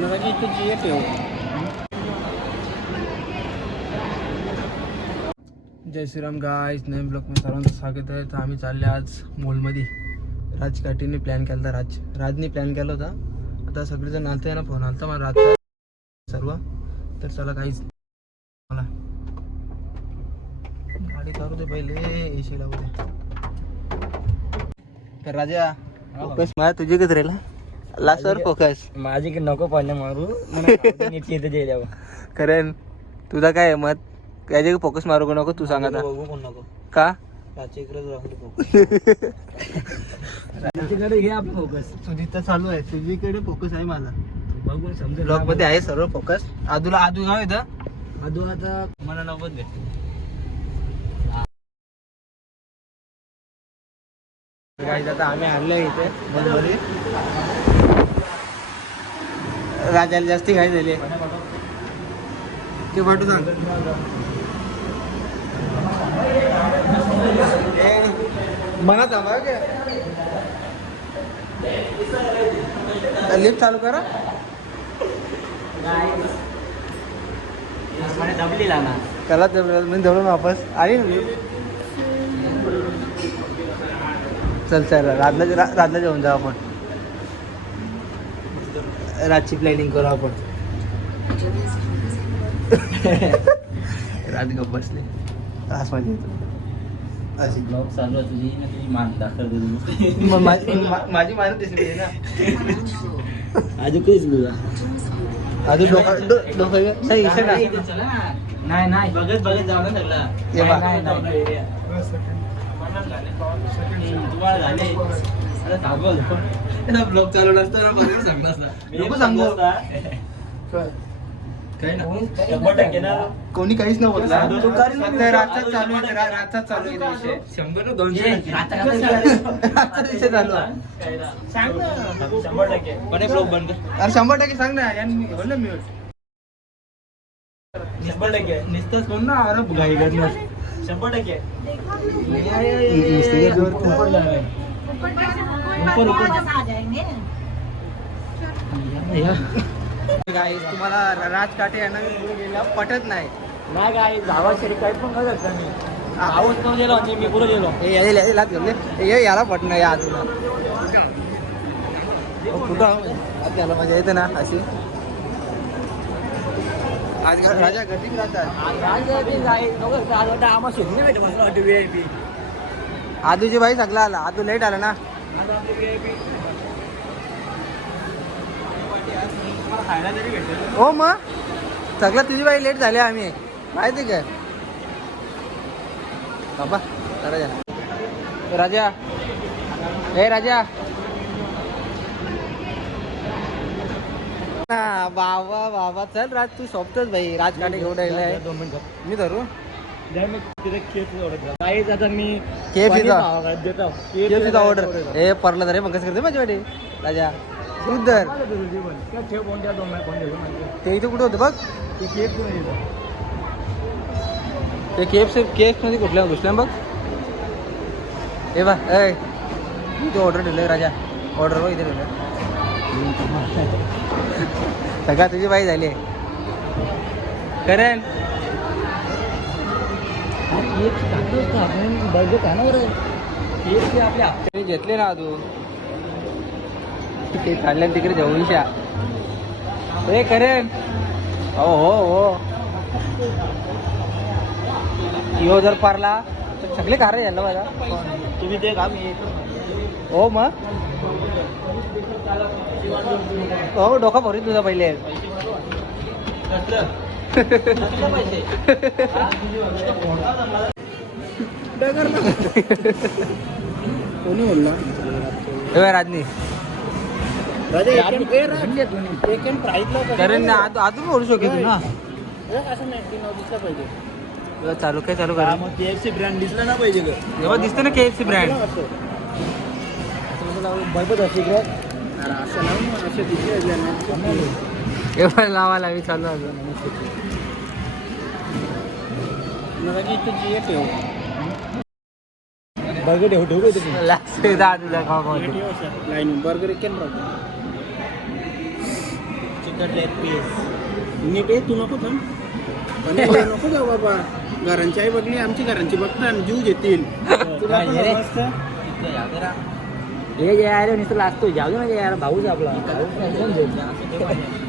जय Shriram guys, नवीन blog में सर्वांचं स्वागत आहे. तर आम्ही चालले आज मॉलमध्ये. राजकाठीने प्लॅन केला होता. राजने प्लॅन केला होता. आता सगळेजण आलते ना, फोन आलता मला रातचा सर्व. तर चला काहीच मला गाडी चालू दे पहिले, एसी लावू दे. तर राजा फोकस मला तुझी कधी राहिला लास्टवर फोकस माझी नको पाहिजे मारू कारण तुझा काय मत याचे फोकस मारू का नको तू सांग आता. नको का घे आपलं फोकस. तुझी तर चालू आहे, तुझीकडे फोकस आहे माझा. बघून समजेल. ब्लॉग मध्ये आहे सर्व फोकस. आदू गाव येतं. आदू आता मला नव्वद घे. आता आम्ही आणलं इथे मॉलमध्ये. राजाला जास्ती घाई झाली ते वाटू सांग. मला थांबा लिफ्ट चालू करा. दबलीला ना त्याला मी धरून वापस आली ना लिफ्ट. चल चल रातला जेवून जाऊ आपण. रातची प्लॅनिंग करू आपण. रात गप बसले तास माझी अशी ब्लॉग चालू आहे तुझी ना, तुझी मान दाखल दे. माझी मानत दिसली ना. आजू काहीच तुझा आधी डोकं नाही इथे ना. नाही नाही बघत बघत जाऊ ना सगळं. ये बा. ब्लॉग चालू नसताना नको सांगू. कोणी काहीच नाही बोलला. रातचाच चालू आहे. रातचाच चालू आहे विषय. 100-200 रातचा विषय चालू आहे. अरे 100% सांग ना. बोल ना म्यूट. 100% नुसतंच कोण ना. अरे घाई करणार 100%. तुम्हाला राजकाठे यांना गेला पटत नाही. नाही काय गावात शरीर काही पण करत असतं मी. आवाज करून गेलो म्हणजे मी पुढे गेलो. याला पट नाही आज तुला कुठं त्याला मजा येते ना अशी. आज राजा गर्दीत राहतात. आदूची बाई सगळा आला. आदू लेट आला ना. हो मग सगळं तुझी बाई लेट झाली. आम्ही माहिती काय बाबा. राजा हे राजा बाबा बाबा चल राज तू सोबतच भाई. राजकाठे घेऊन राहिलाय. मी धरू केफसीचा ऑर्डर. हे परला तरी मग कसं करते माझ्याकडे राजा. उधर ते इथे कुठे होतं बघ. ते केफ मध्ये कुठल्या घुसल्या बघ. हे बा इथे ऑर्डर ठेवलं राजा. ऑर्डर बघ इथे ठेवलं. सगळा तुझी बाई झाली करेन. आपले घेतले ना तू ते काढल्या तिकडे जवळशा. हे करेन. हो हो हो यो जर पारला तर सगळे कार्य झालं मला. तुम्ही ते काम हो मग हो डोका भरून तुझा पहिले. कोणी बोलला राजनी कारण अजून बोलू शकतो ना. चालू काय चालू करा. KFC ब्रँड दिसला ना पाहिजे का. तेव्हा दिसते ना KFC ब्रँड. लावा लावी चालू अजून. बर्गर ठेवू बर्गर कट लेग पीस. नीट आहे, तू नको थांब. पण नको जाऊ बाबा. घरांची आई बघली, आमची घरांची बघता आणि जीव घेतील. तुला पण ये रे. मस्त. हे जे आहे नुसतं लागतो जाऊ दे ना यार भाऊच आपला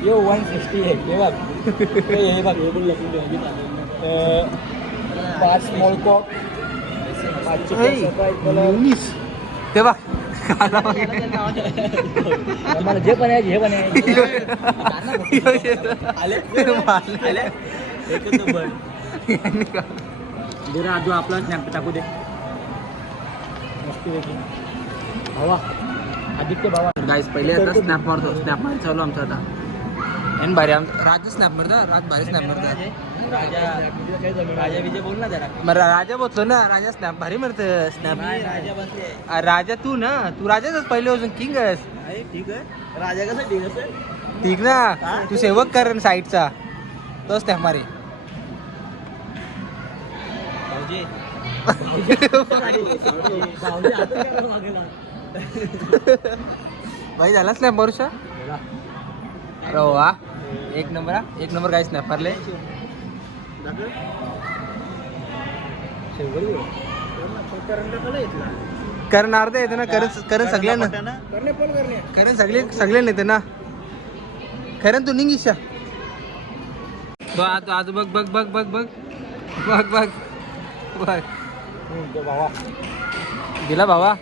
यो 160 आहे हे बघ हे बघ हे पण लपून ठेवा. 5 स्मॉल कॉक 5 ते बघ मला जे पण आहे हे पण आहे एकच नंबर. जरा आजू आपला स्नॅप टाकू दे मस्त भावा आदित्य भावा. गाईस पहिले आता स्नॅप मारतो. स्नॅप मार चालू आमचा आता एन भारी आमचा राज स्नॅप मारता. राज भारी स्नॅप मारता. राजा विजय बोल ना जरा. मग राजा बोलतो ना. राजा स्नॅप भारी मारत. स्नॅप राजा बसले राजा तू ना. तू राजाच पहिले अजून किंग आहेस. आहे ठीक आहे. राजा कसं ठीक आहे ठीक ना. तू सेवक कर साईडचा तो स्नॅप मारे. भाऊजी भाई झाला स्नॅप मारूशा. अरे वा एक नंबर हा. एक नंबर काय स्नॅप मारले. करण अर्धा येते ना. करण सगळ्यांना करण सगळ्यांना येते ना. करण तू निघिशा आज बघ बघ बघ बघ बघ बघ बघ बघ भावा दिला भावा.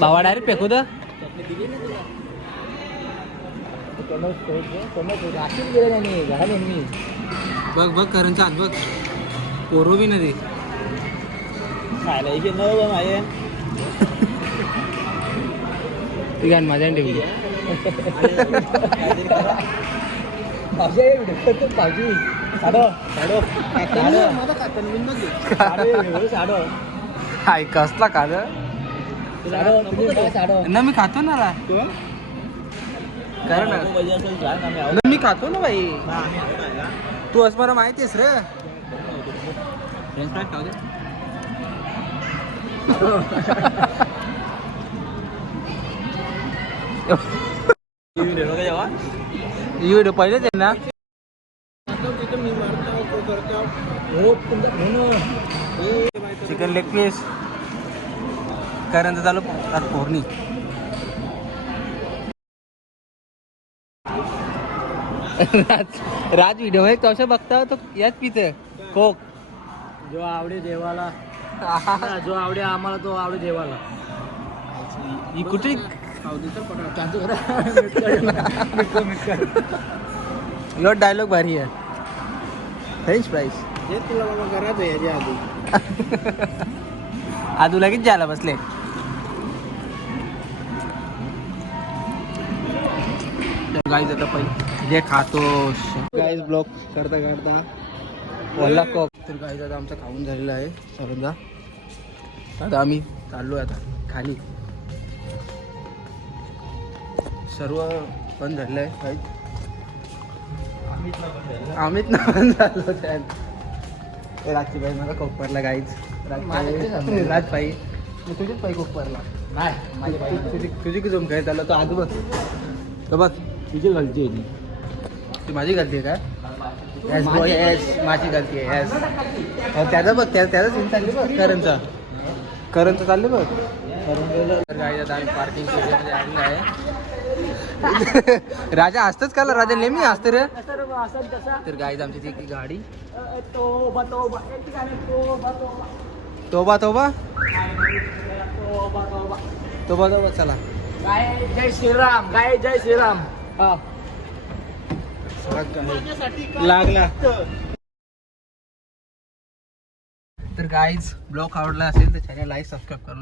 भावा डायरेक्ट फेकू द. बघ बघ करणच्या हात बघ. पोरो बी नाही खायला इथे न आहे ती गाण माझ्या ठेवली. भाऊजी साडो साडो साडो हाय कसला का ग. साडो ना मी खातो ना रा. कारण ना मी खातो ना भाई. तू असं मला माहितीस रे. व्हिडिओ पहिलेच आहे ना. चिकन लेग पीस कारण चालू फोडणी. राज व्हिडिओ आहे कसं बघता तो याच पिते कोक. जो आवडे देवाला जो आवडे आम्हाला तो आवडे देवाला. ही कुठे यो डायलॉग भारी आहे. फ्रेंच फ्राईज जे तुला बाबा घरात आहे याच्या आधी. आदू लगेच जायला बसले. गाईज आता पहिले जे खातो. गाईज ब्लॉक करता करता वल्ला कॉक. तर गाईज आता आमचं खाऊन झालेलं आहे सर्वांचा. आता आम्ही चाललो आता खाली. सर्व बंद झालेलं आहे गाईज. आम्हीच ना बंद झालो त्यात. राजची बाई मला कोक पडला गाईज. राज बाई तुझीच बाई कोक पडला. नाही माझी बाई तुझी की जम काय त्याला तो आजू बघ. तो बघ तुझी गलती आहे ती माझी गलती आहे का. येस बॉय येस माझी गलती आहे येस. त्याचा बघ त्याचा सीन चालली बघ. करणचं चालले बघ. तर गाडी आता आम्ही पार्किंग एरियामध्ये आलेलं आहे. राजा असतंच का. राजा नेहमी असतं रे. तर गाईज आमची ती गाडी. तोबा तोबा तोबा तोबा चला. काय जय श्रीराम काय जय श्रीराम. हा लागला. तर गाईज ब्लॉग आवडला असेल तर चॅनल लाईक सबस्क्राईब करू.